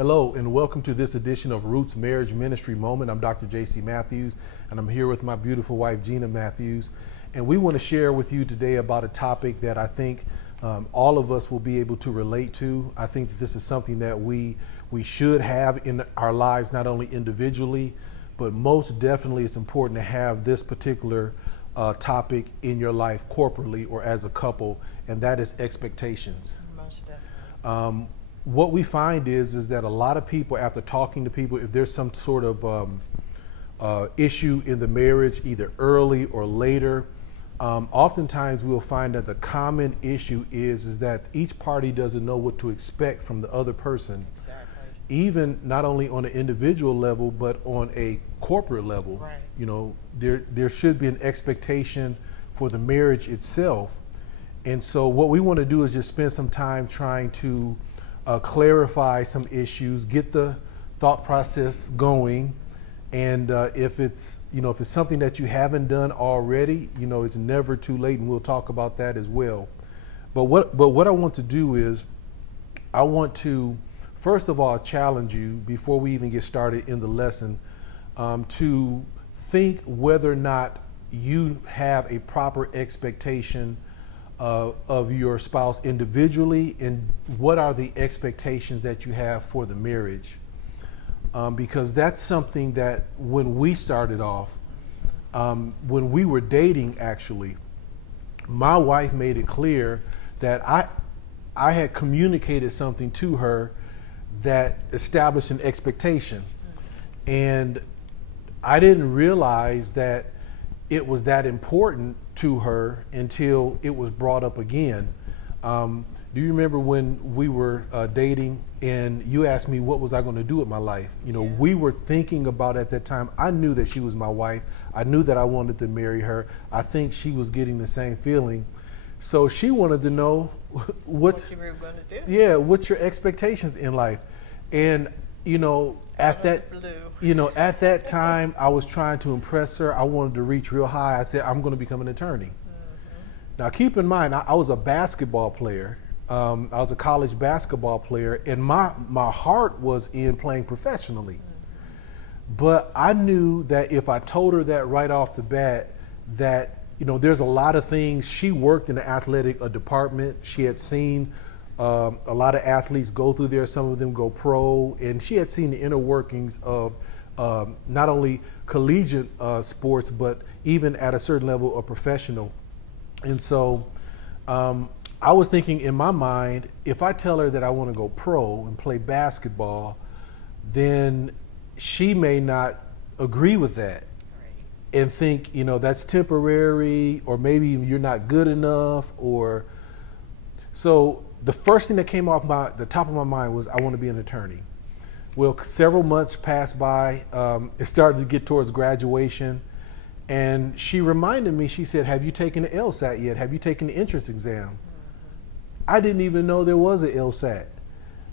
Hello and welcome to this edition of Roots Marriage Ministry Moment. I'm Dr. J.C. Matthews and I'm here with my beautiful wife Gena Matthews, and we want to share with you today about a topic that I think all of us will be able to relate to. I think that this is something that we should have in our lives, not only individually, but most definitely it's important to have this particular topic in your life corporately or as a couple, and that is expectations. Most definitely. What we find is that a lot of people, after talking to people, if there's some sort of issue in the marriage, either early or later, oftentimes we'll find that the common issue is that each party doesn't know what to expect from the other person. Exactly. Even not only on an individual level, but on a corporate level. Right. You know, there should be an expectation for the marriage itself. And so what we want to do is just spend some time trying to clarify some issues, get the thought process going, and if it's something that you haven't done already, it's never too late, and we'll talk about that as well. But what I want to do is I want to first of all challenge you before we even get started in the lesson to think whether or not you have a proper expectation of your spouse individually, and what are the expectations that you have for the marriage, because that's something that when we started off, when we were dating, actually my wife made it clear that I had communicated something to her that established an expectation, and I didn't realize that it was that important to her until it was brought up again. Do you remember when we were dating and you asked me what was I going to do with my life? We were thinking about at that time, I knew that she was my wife. I knew that I wanted to marry her. I think she was getting the same feeling. So she wanted to know what you were going to do. Yeah, what's your expectations in life? And at that time, I was trying to impress her. I wanted to reach real high. I said, I'm going to become an attorney. Mm-hmm. Now, keep in mind, I was a basketball player. I was a college basketball player, and my heart was in playing professionally. Mm-hmm. But I knew that if I told her that right off the bat, that there's a lot of things. She worked in the athletic department. She had seen a lot of athletes go through there. Some of them go pro, and she had seen the inner workings of not only collegiate sports, but even at a certain level of professional. And so I was thinking in my mind, if I tell her that I want to go pro and play basketball, then she may not agree with that and think, that's temporary, or maybe you're not good enough, or so. The first thing that came off the top of my mind was I want to be an attorney. Well, several months passed by. It started to get towards graduation, and she reminded me. She said, "Have you taken the LSAT yet? Have you taken the entrance exam?" Mm-hmm. I didn't even know there was an LSAT.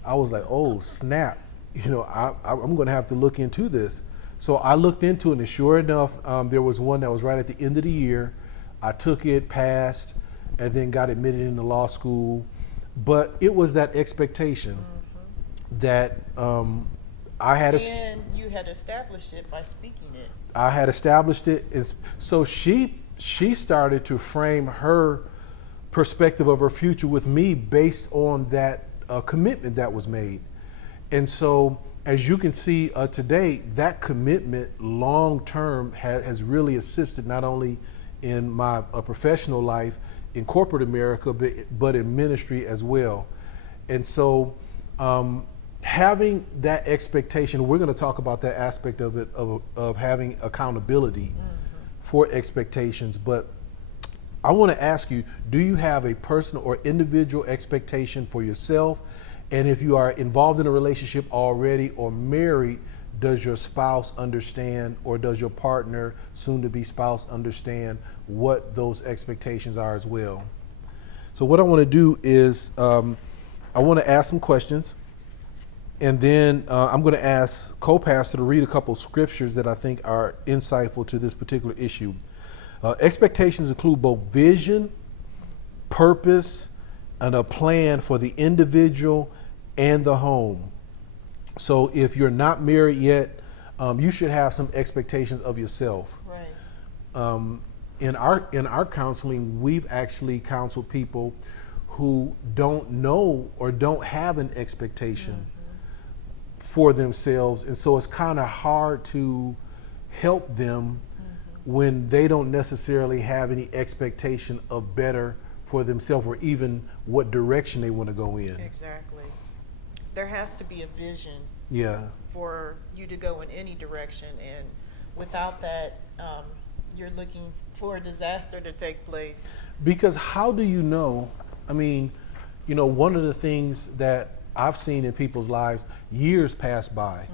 I was like, "Oh snap! I'm going to have to look into this." So I looked into it, and sure enough, there was one that was right at the end of the year. I took it, passed, and then got admitted into law school. But it was that expectation that I had. And you had established it by speaking it. I had established it, and so she started to frame her perspective of her future with me based on that commitment that was made. And so, as you can see today, that commitment long term has really assisted not only in my professional life, in corporate America, but in ministry as well. And so having that expectation, we're going to talk about that aspect of it, of having accountability for expectations. But I want to ask you, do you have a personal or individual expectation for yourself? And if you are involved in a relationship already or married, does your spouse understand, or does your partner, soon to be spouse, understand what those expectations are as well? So what I want to do is I want to ask some questions, and then I'm going to ask co-pastor to read a couple scriptures that I think are insightful to this particular issue. Expectations include both vision, purpose, and a plan for the individual and the home. So if you're not married yet, you should have some expectations of yourself. Right. In our counseling, we've actually counseled people who don't know or don't have an expectation for themselves, and so it's kind of hard to help them when they don't necessarily have any expectation of better for themselves or even what direction they want to go in. Exactly. There has to be a vision Yeah. for you to go in any direction, and without that, you're looking for a disaster to take place. Because how do you know? I mean, one of the things that I've seen in people's lives, years pass by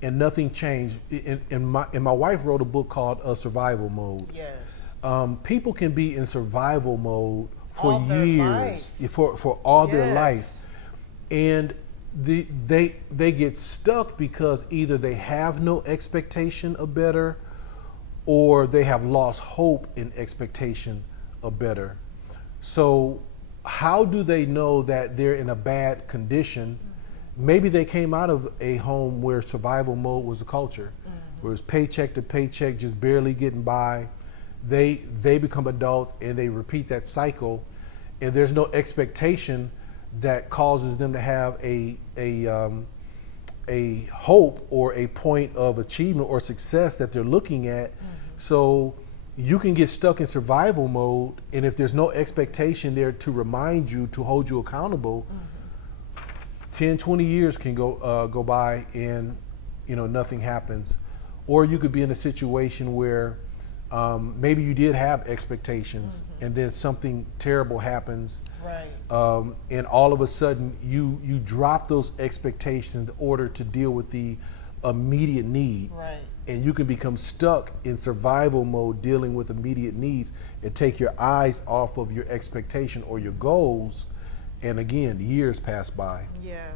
and nothing changed. And my wife wrote a book called Survival Mode. Yes. People can be in survival mode for All their years, life. for all their Yes. life. And they get stuck because either they have no expectation of better or they have lost hope in expectation of better. So how do they know that they're in a bad condition? Maybe they came out of a home where survival mode was the culture, where it was paycheck to paycheck, just barely getting by. They become adults and they repeat that cycle, and there's no expectation that causes them to have a hope or a point of achievement or success that they're looking at. So you can get stuck in survival mode, and if there's no expectation there to remind you, to hold you accountable, 10, 20 years can go by and nothing happens. Or you could be in a situation where maybe you did have expectations and then something terrible happens. Right. And all of a sudden you drop those expectations in order to deal with the immediate need. Right. And you can become stuck in survival mode dealing with immediate needs and take your eyes off of your expectation or your goals. And again, years pass by. Yeah.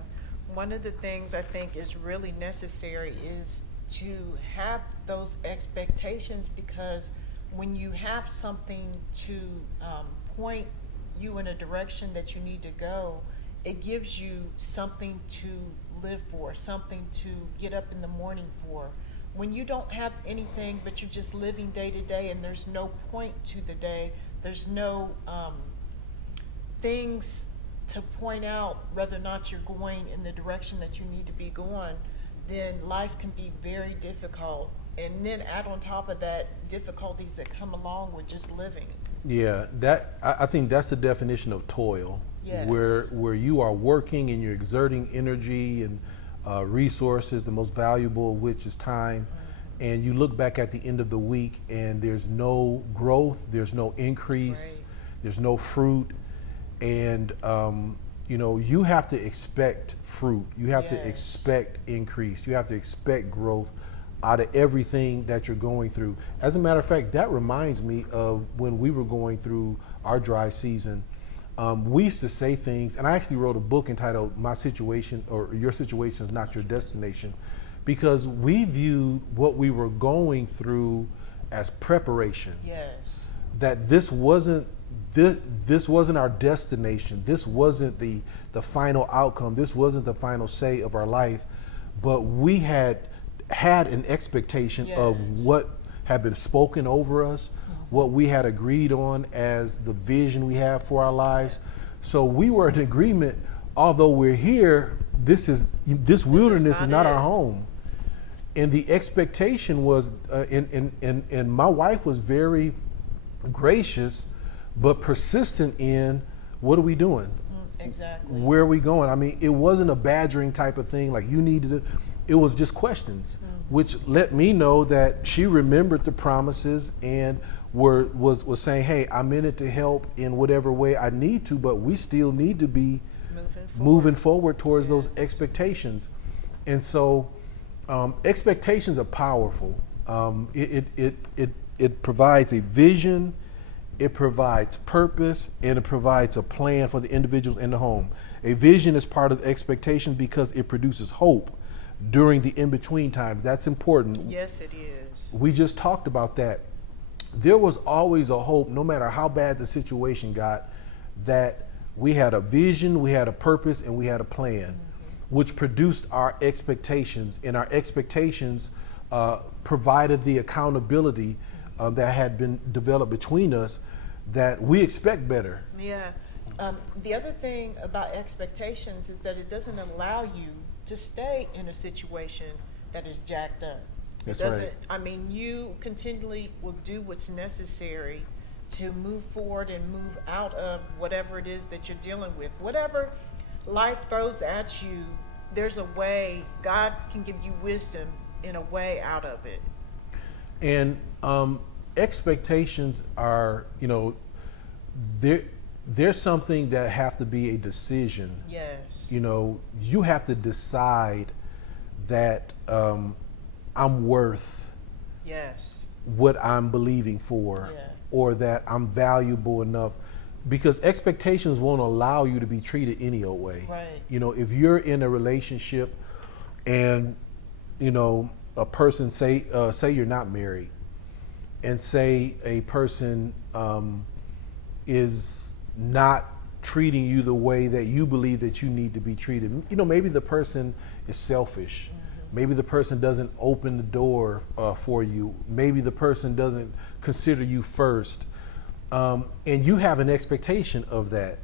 One of the things I think is really necessary is to have those expectations, because when you have something to point you in a direction that you need to go, it gives you something to live for, something to get up in the morning for. When you don't have anything but you're just living day to day and there's no point to the day, there's no things to point out whether or not you're going in the direction that you need to be going, then life can be very difficult. And then add on top of that difficulties that come along with just living. Yeah, I think that's the definition of toil. Yes. Where you are working and you're exerting energy and resources, the most valuable of which is time, and you look back at the end of the week and there's no growth, there's no increase, Right. there's no fruit, and you have to expect fruit. You have to Yes. expect increase. You have to expect growth out of everything that you're going through. As a matter of fact, that reminds me of when we were going through our dry season. We used to say things, and I actually wrote a book entitled My Situation or Your Situation is Not Your Destination, because we viewed what we were going through as preparation. Yes. That this wasn't our destination. This wasn't the final outcome. This wasn't the final say of our life, but we had an expectation of Yes. what had been spoken over us, what we had agreed on as the vision we have for our lives. So we were in agreement, although we're here, this wilderness is not our home. And the expectation was, and my wife was very gracious, but persistent in, what are we doing? Exactly. Where are we going? I mean, it wasn't a badgering type of thing, like you needed to. It was just questions, which let me know that she remembered the promises and was saying, hey, I'm in it to help in whatever way I need to, but we still need to be moving forward towards those expectations. And so expectations are powerful. It provides a vision, it provides purpose, and it provides a plan for the individuals in the home. A vision is part of expectation because it produces hope during the in-between times. That's important. Yes, it is. We just talked about that. There was always a hope, no matter how bad the situation got, that we had a vision, we had a purpose, and we had a plan. which produced our expectations, and our expectations provided the accountability that had been developed between us, that we expect better. Yeah. The other thing about expectations is that it doesn't allow you to stay in a situation that is jacked up. That's It doesn't, right. I mean, you continually will do what's necessary to move forward and move out of whatever it is that you're dealing with. Whatever life throws at you, there's a way. God can give you wisdom in a way out of it. And expectations are, there's something that have to be a decision. Yes. You have to decide that I'm worth Yes. what I'm believing for, Yeah. or that I'm valuable enough, because expectations won't allow you to be treated any old way. Right. If you're in a relationship and a person say you're not married, and say a person is not treating you the way that you believe that you need to be treated. Maybe the person is selfish. Maybe the person doesn't open the door for you. Maybe the person doesn't consider you first. And you have an expectation of that.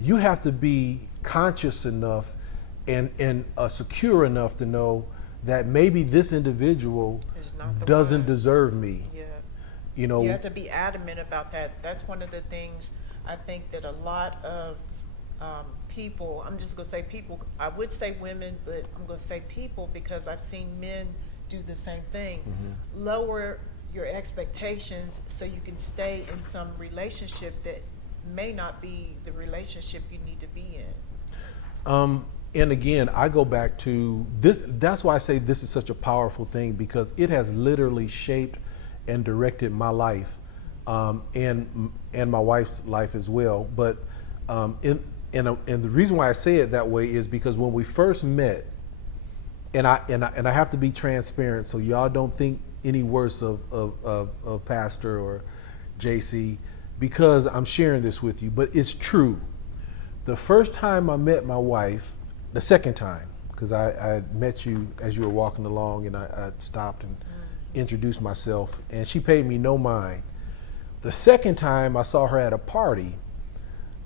You have to be conscious enough and secure enough to know that maybe this individual Is not the doesn't one. deserve me. Yeah. You know, You have to be adamant about that. That's one of the things I think that a lot of people, I'm just going to say people, I would say women, but I'm going to say people because I've seen men do the same thing. Lower your expectations so you can stay in some relationship that may not be the relationship you need to be in. And again, I go back to this. That's why I say this is such a powerful thing, because it has literally shaped and directed my life, and my wife's life as well. But and the reason why I say it that way is because when we first met, and I have to be transparent, so y'all don't think any worse of Pastor or JC, because I'm sharing this with you, but it's true. The first time I met my wife, the second time, because I met you as you were walking along, and I stopped and introduced myself, and she paid me no mind. The second time I saw her at a party.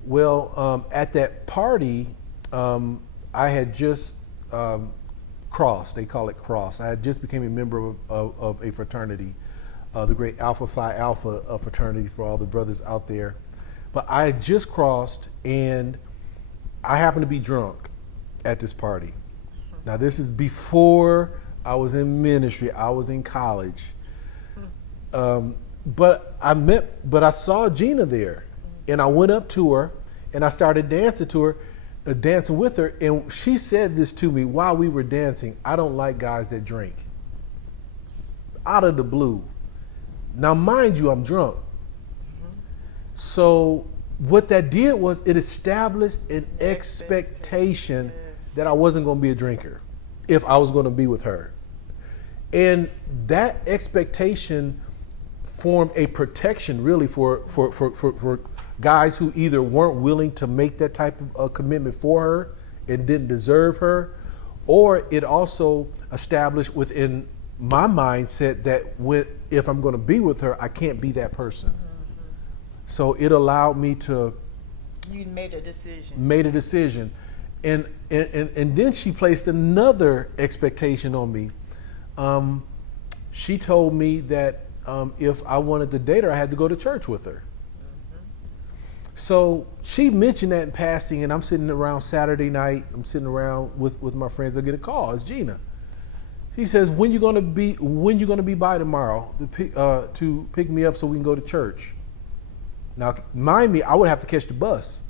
Well, at that party, I had just crossed. They call it cross. I had just became a member of a fraternity, the great Alpha Phi Alpha fraternity for all the brothers out there. But I had just crossed, and I happened to be drunk at this party. Now, this is before I was in ministry. I was in college. But I saw Gena there, and I went up to her, and I started dancing with her, and she said this to me while we were dancing: "I don't like guys that drink." Out of the blue. Now, mind you, I'm drunk. So what that did was it established an expectation that I wasn't going to be a drinker if I was going to be with her. And that expectation formed a protection really for guys who either weren't willing to make that type of commitment for her and didn't deserve her, or it also established within my mindset that if I'm going to be with her, I can't be that person. So it allowed me to. You made a decision. And then she placed another expectation on me. She told me that if I wanted to date her, I had to go to church with her. So she mentioned that in passing, and I'm sitting around Saturday night. I'm sitting around with my friends. I get a call. It's Gena. She says, "When you gonna be by tomorrow to pick me up so we can go to church?" Now, mind me, I would have to catch the bus,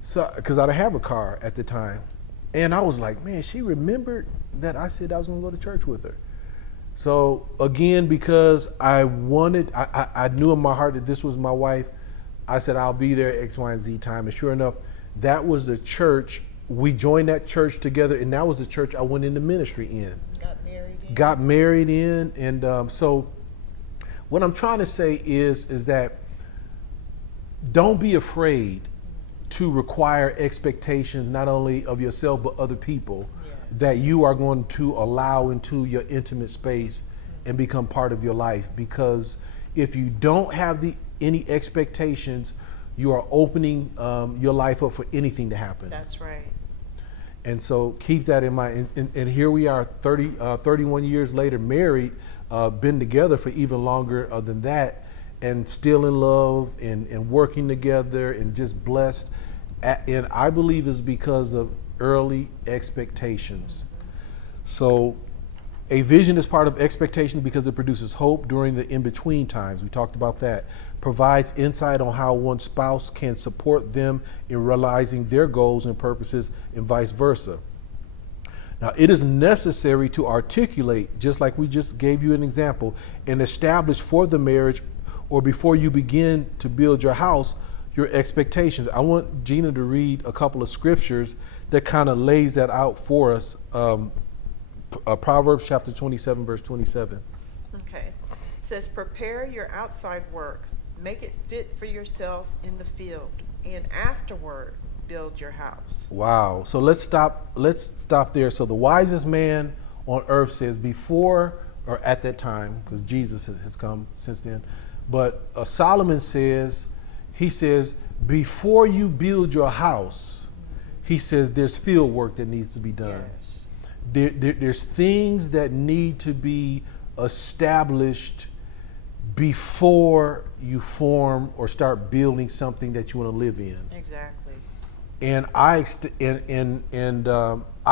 so because I didn't have a car at the time, and I was like, "Man, she remembered that I said I was gonna go to church with her." So again, because I knew in my heart that this was my wife, I said, "I'll be there at X, Y, and Z time." And sure enough, that was the church. We joined that church together, and that was the church I went into ministry in. Got married in. And so what I'm trying to say is that don't be afraid to require expectations not only of yourself but other people Yes. that you are going to allow into your intimate space and become part of your life. Because if you don't have any expectations, you are opening your life up for anything to happen. That's right. And so keep that in mind. And here we are 31 years later, married, been together for even longer than that, and still in love and working together and just blessed. And I believe it's because of early expectations. So a vision is part of expectation because it produces hope during the in-between times. We talked about that. Provides insight on how one spouse can support them in realizing their goals and purposes and vice versa. Now, it is necessary to articulate, just like we just gave you an example, and establish for the marriage or before you begin to build your house, your expectations. I want Gena to read a couple of scriptures that kind of lays that out for us. Proverbs chapter 27, verse 27. Okay. It says, prepare your outside work, make it fit for yourself in the field, and afterward build your house. Wow. So let's stop there. So the wisest man on earth says before, or at that time, because Jesus has come since then, but Solomon says, he says, before you build your house, he says there's field work that needs to be done. Yes. There's things that need to be established before you form or start building something that you want to live in. Exactly. And I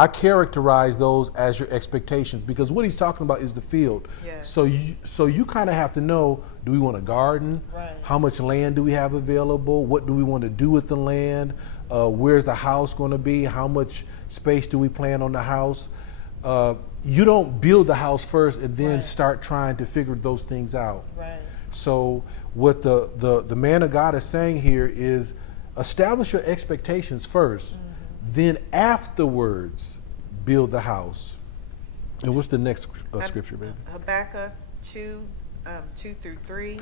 characterize those as your expectations, because what he's talking about is the field. Yes. So you kind of have to know, do we want a garden? Right. How much land do we have available? What do we want to do with the land? Where's the house going to be? How much space do we plan on the house? You don't build the house first and then Right. start trying to figure those things out. Right. So what the man of God is saying here is establish your expectations first, then afterwards build the house. And what's the next scripture, baby? Habakkuk 2:2-3.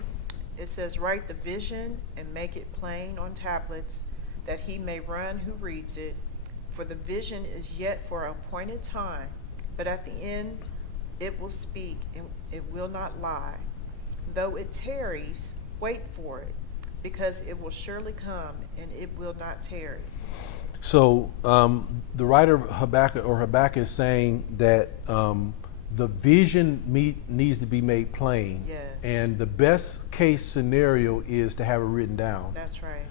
It says, write the vision and make it plain on tablets, that he may run who reads it. For the vision is yet for an appointed time, but at the end it will speak and it will not lie. Though it tarries, wait for it, because it will surely come and it will not tarry. So the writer of Habakkuk is saying that the vision needs to be made plain. Yes. And the best case scenario is to have it written down. That's right.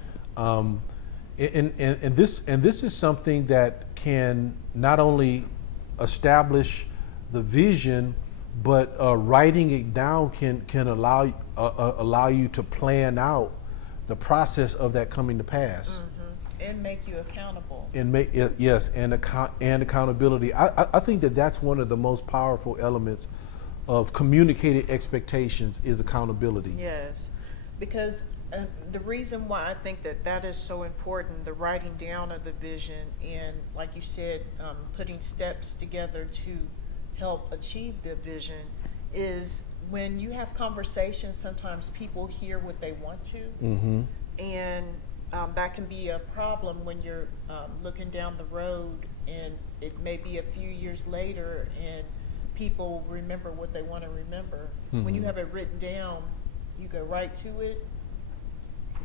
And this is something that can not only establish the vision, but writing it down can allow you to plan out the process of that coming to pass. And make you accountable. And and accountability. I think that's one of the most powerful elements of communicated expectations is accountability. Yes, because the reason why I think that is so important, the writing down of the vision and, like you said, putting steps together to help achieve the vision, is when you have conversations, sometimes people hear what they want to, and that can be a problem when you're looking down the road and it may be a few years later and people remember what they want to remember. When you have it written down, you go right to it.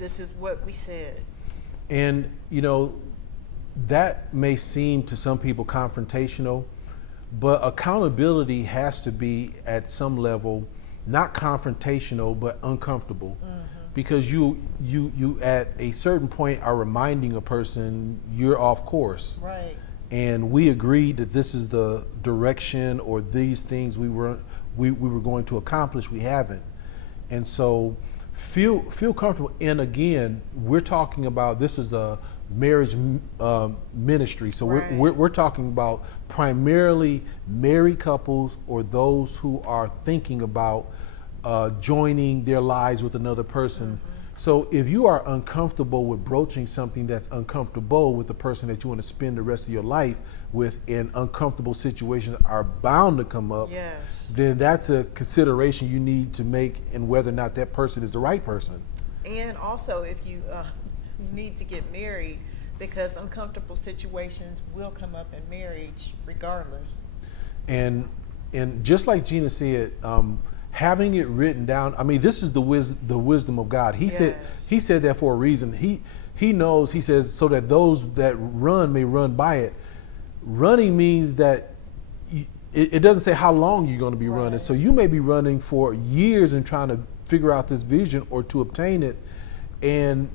This is what we said. And, that may seem to some people confrontational, but accountability has to be at some level, not confrontational, but uncomfortable. Because you at a certain point are reminding a person you're off course. Right. And we agreed that this is the direction or these things we were going to accomplish. We haven't. And so feel comfortable. And again, we're talking about, this is a marriage ministry. So Right. we're talking about primarily married couples or those who are thinking about joining their lives with another person. So if you are uncomfortable with broaching something that's uncomfortable with the person that you want to spend the rest of your life with, and uncomfortable situations are bound to come up, Yes. then that's a consideration you need to make in whether or not that person is the right person. And also, if you need to get married, because uncomfortable situations will come up in marriage regardless. And just like Gena said, having it written down. I mean, this is the wisdom of God. He said that for a reason. He knows. He says so that those that run may run by it. Running means that it doesn't say how long you're going to be running. So you may be running for years and trying to figure out this vision or to obtain it. And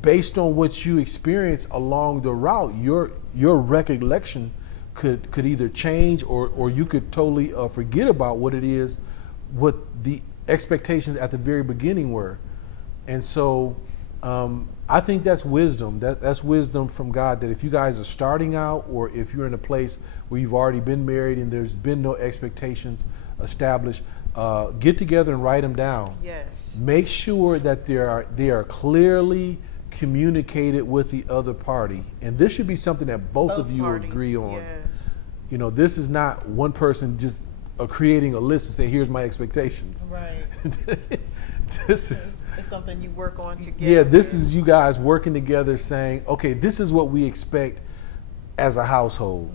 based on what you experience along the route, your recollection could either change or you could totally forget about what it is, what the expectations at the very beginning were. And so I think that's wisdom. That's wisdom from God, that if you guys are starting out, or if you're in a place where you've already been married and there's been no expectations established, get together and write them down. Yes. Make sure that they are clearly communicated with the other party. And this should be something that both of you agree on. Yes. You know, this is not one person just creating a list and saying, here's my expectations. Right. It's something you work on together. Yeah, this is you guys working together saying, okay, this is what we expect as a household.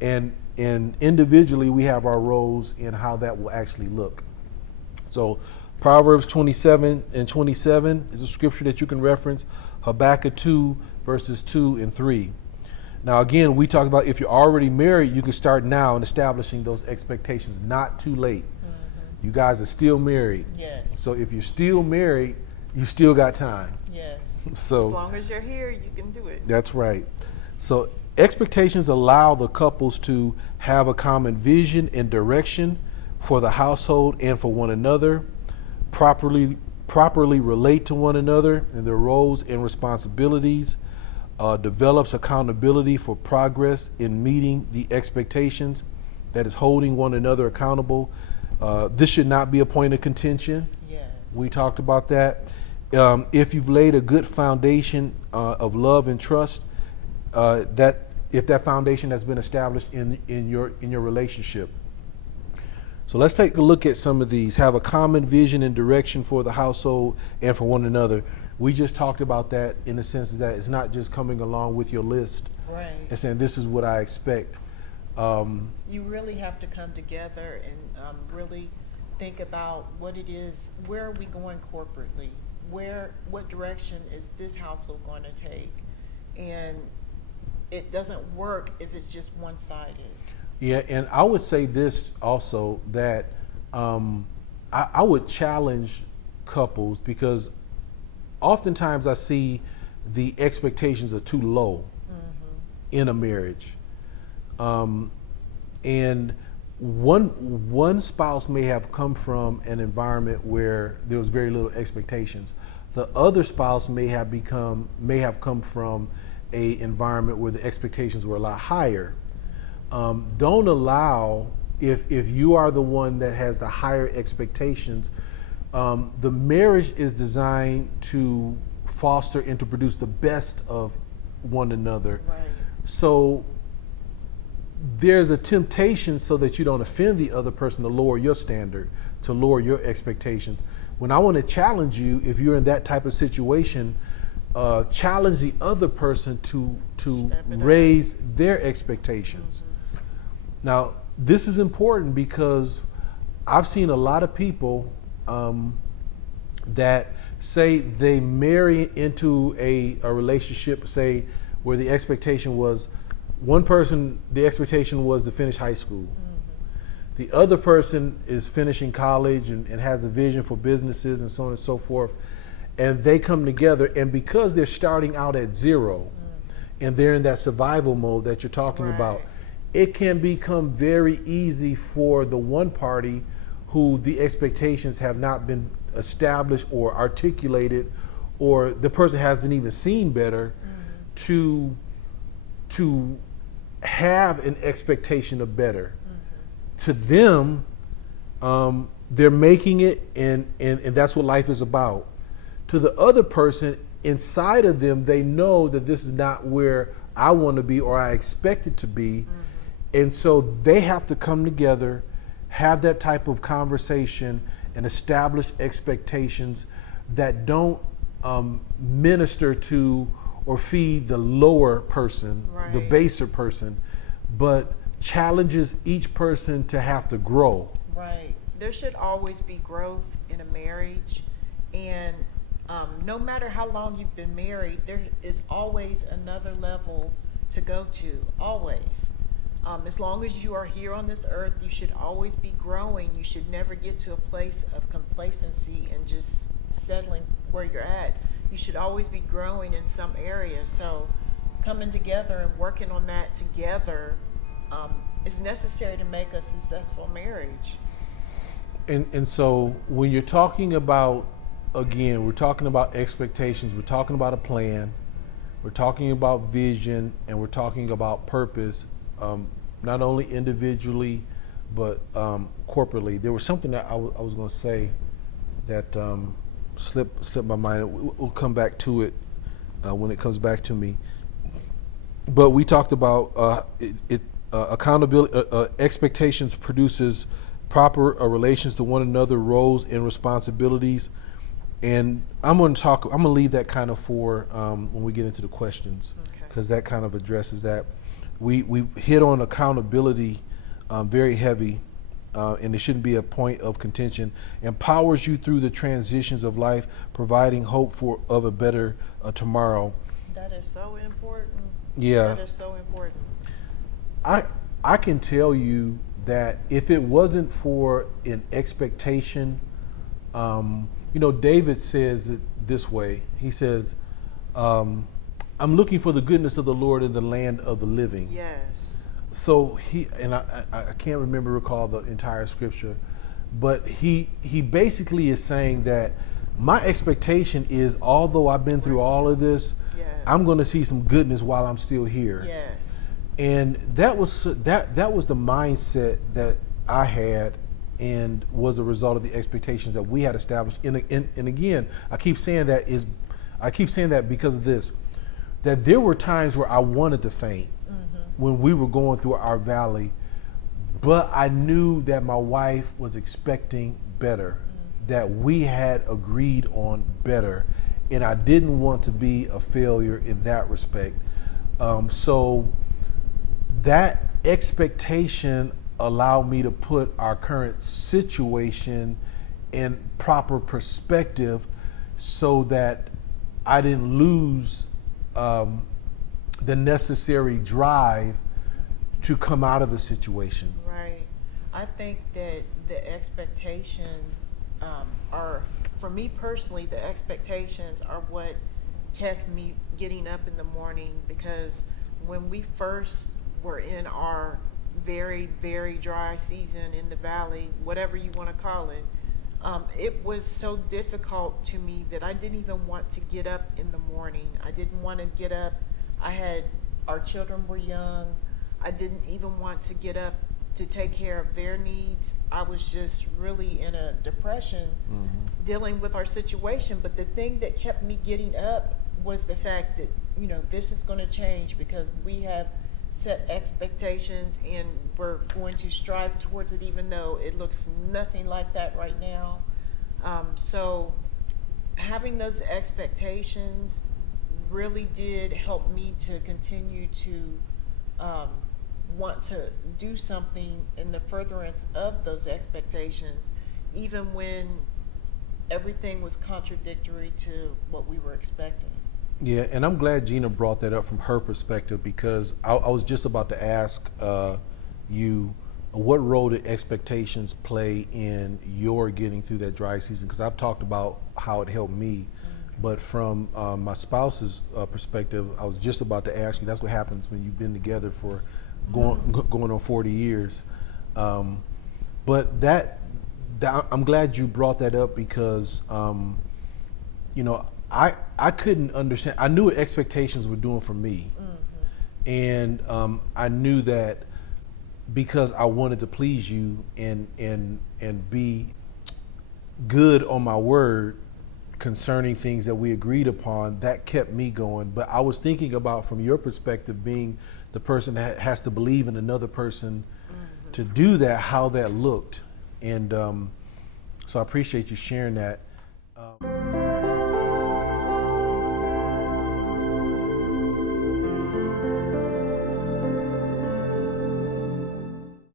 Mm-hmm. And individually we have our roles in how that will actually look. So Proverbs 27:27 is a scripture that you can reference. Habakkuk 2 verses 2 and 3. Now, again, we talked about if you're already married, you can start now in establishing those expectations. Not too late. Mm-hmm. You guys are still married. Yes. So if you're still married, you still got time. Yes. So as long as you're here, you can do it. That's right. So expectations allow the couples to have a common vision and direction for the household and for one another, properly relate to one another and their roles and responsibilities, develops accountability for progress in meeting the expectations, that is holding one another accountable. This should not be a point of contention. Yes. We talked about that. If you've laid a good foundation of love and trust, if that foundation has been established in your relationship. So let's take a look at some of these. Have a common vision and direction for the household and for one another. We just talked about that in the sense that it's not just coming along with your list and saying this is what I expect. You really have to come together and really think about what it is. Where are we going corporately? What direction is this household going to take? And it doesn't work if it's just one-sided. Yeah, and I would say this also, that I would challenge couples, because oftentimes I see the expectations are too low in a marriage. And one spouse may have come from an environment where there was very little expectations. The other spouse may have come from a environment where the expectations were a lot higher. Don't allow, if you are the one that has the higher expectations, the marriage is designed to foster and to produce the best of one another. Right. So there's a temptation, so that you don't offend the other person, to lower your standard, to lower your expectations. When I want to challenge you, if you're in that type of situation, challenge the other person to raise their expectations. Now, this is important because I've seen a lot of people that say they marry into a relationship, say, where the expectation was, one person, the expectation was to finish high school. The other person is finishing college and has a vision for businesses and so on and so forth. And they come together, and because they're starting out at zero and they're in that survival mode that you're talking about, it can become very easy for the one party who the expectations have not been established or articulated, or the person hasn't even seen better, to have an expectation of better. To them, they're making it, and that's what life is about. To the other person, inside of them, they know that this is not where I want to be or I expect it to be. And so they have to come together, have that type of conversation, and establish expectations that don't minister to or feed the lower person, the Right. baser person, but challenges each person to have to grow. Right. There should always be growth in a marriage. And no matter how long you've been married, there is always another level to go to. Always. As long as you are here on this earth, you should always be growing. You should never get to a place of complacency and just settling where you're at. You should always be growing in some area. So coming together and working on that together is necessary to make a successful marriage. And so when you're talking about, again, we're talking about expectations, we're talking about a plan, we're talking about vision, and we're talking about purpose, not only individually, but corporately. There was something that I was going to say that slipped my mind. We'll come back to it when it comes back to me. But we talked about accountability, expectations produces proper relations to one another, roles and responsibilities. And I'm going to leave that kind of for when we get into the questions, because that kind of addresses that. We hit on accountability very heavy, and it shouldn't be a point of contention. Empowers you through the transitions of life, providing hope of a better tomorrow. That is so important. Yeah. That is so important. I can tell you that if it wasn't for an expectation, David says it this way. He says, I'm looking for the goodness of the Lord in the land of the living. Yes. So I can't recall the entire scripture, but he basically is saying that my expectation is, although I've been through all of this, Yes. I'm going to see some goodness while I'm still here. Yes. And that was the mindset that I had, and was a result of the expectations that we had established. And again, I keep saying that because of this, that there were times where I wanted to faint when we were going through our valley, but I knew that my wife was expecting better, that we had agreed on better, and I didn't want to be a failure in that respect. So that expectation allowed me to put our current situation in proper perspective, so that I didn't lose the necessary drive to come out of the situation. Right. I think that the expectation are, for me personally, the expectations are what kept me getting up in the morning, because when we first were in our very, very dry season in the valley, whatever you want to call it, it was so difficult to me that I didn't even want to get up in the morning. I didn't want to get up. Our children were young. I didn't even want to get up to take care of their needs. I was just really in a depression dealing with our situation. But the thing that kept me getting up was the fact that, this is going to change, because we have set expectations and we're going to strive towards it, even though it looks nothing like that right now. So having those expectations really did help me to continue to want to do something in the furtherance of those expectations, even when everything was contradictory to what we were expecting. Yeah, and I'm glad Gena brought that up from her perspective, because I was just about to ask you, what role did expectations play in your getting through that dry season? Because I've talked about how it helped me, but from my spouse's perspective, I was just about to ask you. That's what happens when you've been together for going on 40 years. But I'm glad you brought that up, because I couldn't understand. I knew what expectations were doing for me, and I knew that because I wanted to please you and be good on my word concerning things that we agreed upon, that kept me going. But I was thinking about, from your perspective, being the person that has to believe in another person to do that, how that looked. And so I appreciate you sharing that.